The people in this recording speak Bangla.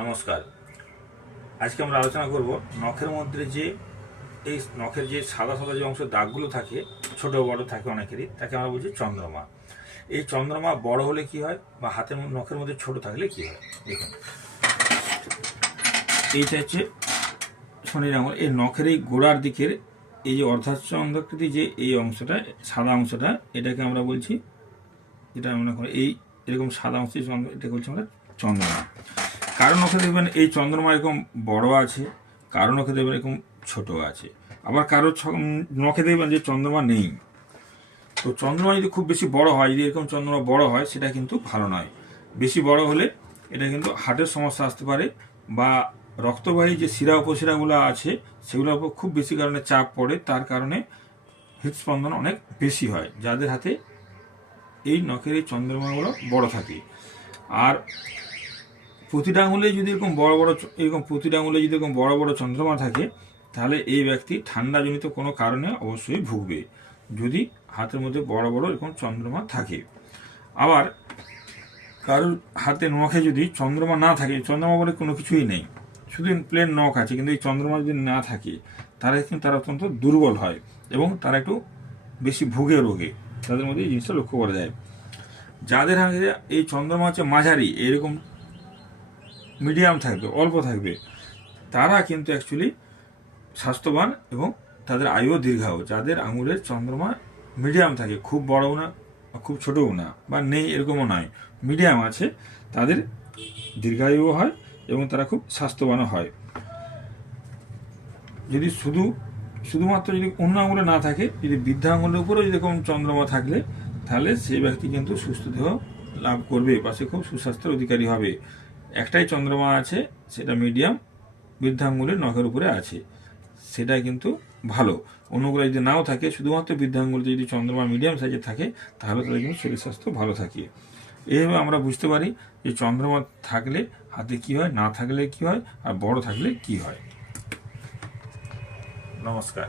নমস্কার। আজকে আমরা আলোচনা করব নখের মধ্যে যে এই নখের যে সাদা সাদা যে অংশ দাগগুলো থাকে, ছোট বড় থাকে অনেকেরই, তাকে আমরা বলছি চন্দ্রমা। এই চন্দ্রমা বড় হলে কি হয় বা হাতের নখের মধ্যে ছোট থাকলে কি হয়, দেখুন এইটা হচ্ছে শনির আঙুল। এই নখের এই গোড়ার দিকের এই যে অর্ধাচন্দ্রাকৃতি যে এই অংশটা, সাদা অংশটা, এটাকে আমরা বলছি, যেটা মনে করি এই এরকম সাদা অংশ, এটাকে বলছি আমরা চন্দ্রমা। কারো নখে দেখবেন এই চন্দ্রমা এরকম বড় আছে, কারো নখে দেখবেন এরকম ছোট আছে, আবার কারো নখে দেখবেন যে চন্দ্রমা নেই। তো চন্দ্রমা যদি খুব বেশি বড় হয়, যদি এরকম চন্দ্রমা বড় হয়, সেটা কিন্তু ভালো নয়। বেশি বড় হলে এটা কিন্তু হার্টের সমস্যা আসতে পারে, বা রক্তবাহী যে শিরা উপশিরাগুলো আছে সেগুলোর উপর খুব বেশি কারণে চাপ পড়ে, তার কারণে হৃদস্পন্দন অনেক বেশি হয় যাদের হাতে এই নখের এই চন্দ্রমাগুলো বড় থাকে। আর প্রতিটা আঙুলে যদি এরকম বড় বড় প্রতিটা আঙুলে যদি এরকম বড় বড় চন্দ্রমা থাকে, তাহলে এই ব্যক্তি ঠান্ডাজনিত কোনো কারণে অবশ্যই ভুগবে, যদি হাতের মধ্যে বড় বড় এরকম চন্দ্রমা থাকে। আবার কারোর হাতে নখে যদি চন্দ্রমা না থাকে, চন্দ্রমা বলে কোনো কিছুই নেই, শুধু প্লেন নখ আছে, কিন্তু এই চন্দ্রমা যদি না থাকে, তাহলে কিন্তু তারা অত্যন্ত দুর্বল হয় এবং তারা একটু বেশি ভুগে রোগে, তাদের মধ্যে এই জিনিসটা লক্ষ্য করা যায়। যাদের হাতে এই চন্দ্রমা হচ্ছে মাঝারি, এরকম মিডিয়াম থাকবে, অল্প থাকবে, তারা কিন্তু অ্যাকচুয়ালি স্বাস্থ্যবান এবং তাদের আয়ুও দীর্ঘায়ু। যাদের আঙুলের চন্দ্রমা মিডিয়াম থাকে, খুব বড়ও না খুব ছোটও না বা নেই এরকমও নয়, মিডিয়াম আছে, তাদের দীর্ঘায়ুও হয় এবং তারা খুব স্বাস্থ্যবানও হয়। যদি শুধুমাত্র যদি অন্য আঙুলে না থাকে, যদি বৃদ্ধা আঙুলের উপরেও যদি এরকম চন্দ্রমা থাকলে, তাহলে সেই ব্যক্তি কিন্তু সুস্থ দেহ লাভ করবে বা সে খুব সুস্বাস্থ্যের অধিকারী হবে। একটাই চন্দ্রমা আছে, সেটা মিডিয়াম, বৃদ্ধাঙ্গুলের নখের উপরে আছে, সেটা কিন্তু ভালো। অন্যগুলো যদি নাও থাকে, শুধুমাত্র বৃদ্ধাঙ্গুলে যদি চন্দ্রমা মিডিয়াম সাইজে থাকে, তাহলে তাদের কিন্তু শরীর স্বাস্থ্য ভালো থাকে। এইভাবে আমরা বুঝতে পারি যে চন্দ্রমা থাকলে হাতে কি হয়, না থাকলে কি হয়, আর বড় থাকলে কি হয়। নমস্কার।